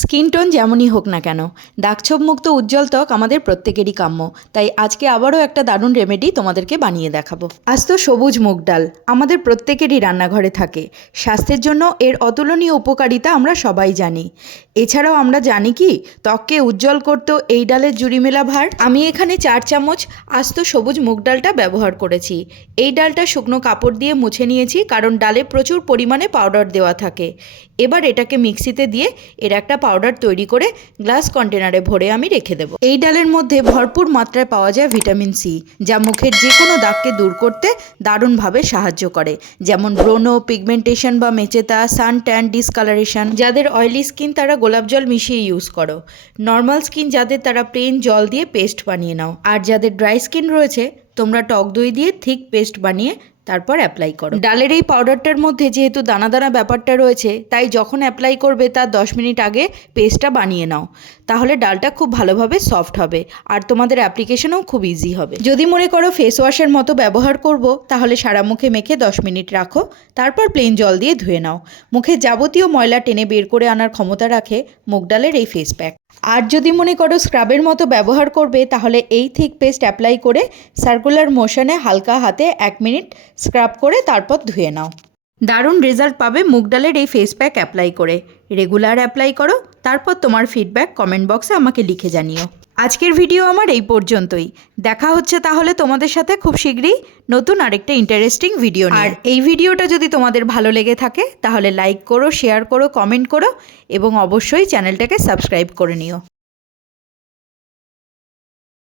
Skin tone যেমনই হোক না কেন, দাগছোপ মুক্ত উজ্জ্বল ত্বক আমাদের প্রত্যেকেরই কাম্য। তাই আজকে আবারও একটা দারুণ রেমেডি তোমাদেরকে বানিয়ে দেখাবো। আজ তো সবুজ মুগ ডাল আমাদের প্রত্যেকেরই রান্নাঘরে থাকে। স্বাস্থ্যের জন্য এর অতুলনীয় উপকারিতা আমরা সবাই জানি। এছাড়াও আমরা জানি কি ত্বককে উজ্জ্বল করতেও এই ডালের জুড়ি মেলা ভার। আমি এখানে 4 চামচ আস্ত সবুজ মুগ ডালটা ব্যবহার করেছি। এই ডালটা শুকনো কাপড় দিয়ে মুছে নিয়েছি, কারণ ডালে প্রচুর পরিমাণে পাউডার দেওয়া থাকে। এবার এটাকে মিক্সিতে দিয়ে এর একটা পাউডার তৈরি করে গ্লাস কন্টেনারে ভরে আমি রেখে দেবো। এই ডালের মধ্যে ভরপুর মাত্রায় পাওয়া যায় ভিটামিন সি, যা মুখের যে কোনো দাগকে দূর করতে দারুণভাবে সাহায্য করে, যেমন ব্রণ, পিগমেন্টেশন বা মেচেতা, সান ট্যান, ডিসকালারেশন। যাদের অয়েলি স্কিন তারা গোলাপ জল মিশিয়ে ইউজ করো। নর্মাল স্কিন যাদের তারা প্লেন জল দিয়ে পেস্ট বানিয়ে নাও। আর যাদের ড্রাই স্কিন রয়েছে তোমরা টক দই দিয়ে থিক পেস্ট বানিয়ে তারপর অ্যাপ্লাই করো। ডালের এই পাউডারটার মধ্যে যেহেতু দানা দানা ব্যাপারটা রয়েছে, তাই যখন অ্যাপ্লাই করবে তার 10 মিনিট আগে পেস্টটা বানিয়ে নাও। তাহলে ডালটা খুব ভালোভাবে সফট হবে আর তোমাদের অ্যাপ্লিকেশনও খুব ইজি হবে। যদি মনে করো ফেস ওয়াশের মতো ব্যবহার করব, তাহলে সারা মুখে মেখে 10 মিনিট রাখো, তারপর প্লেন জল দিয়ে ধুয়ে নাও। মুখে যাবতীয় ময়লা টেনে বের করে আনার ক্ষমতা রাখে মুগ ডালের এই ফেস প্যাক। আর যদি মনে করো স্ক্রাবের মতো ব্যবহার করবে, তাহলে এই থিক পেস্ট অ্যাপ্লাই করে সার্কুলার মোশনে হালকা হাতে 1 মিনিট স্ক্রাব করে তারপর ধুয়ে নাও। দারুণ রেজাল্ট পাবে মুগ ডালের এই ফেস প্যাক অ্যাপ্লাই করে। রেগুলার অ্যাপ্লাই করো, তারপর তোমার ফিডব্যাক কমেন্ট বক্সে আমাকে লিখে জানিও। আজকের ভিডিও আমার এই পর্যন্তই। দেখা হচ্ছে তাহলে তোমাদের সাথে খুব শীঘ্রই নতুন আরেকটা ইন্টারেস্টিং ভিডিও নিয়ে। আর এই ভিডিওটা যদি তোমাদের ভালো লেগে থাকে তাহলে লাইক করো, শেয়ার করো, কমেন্ট করো এবং অবশ্যই চ্যানেলটাকে সাবস্ক্রাইব করে নিও।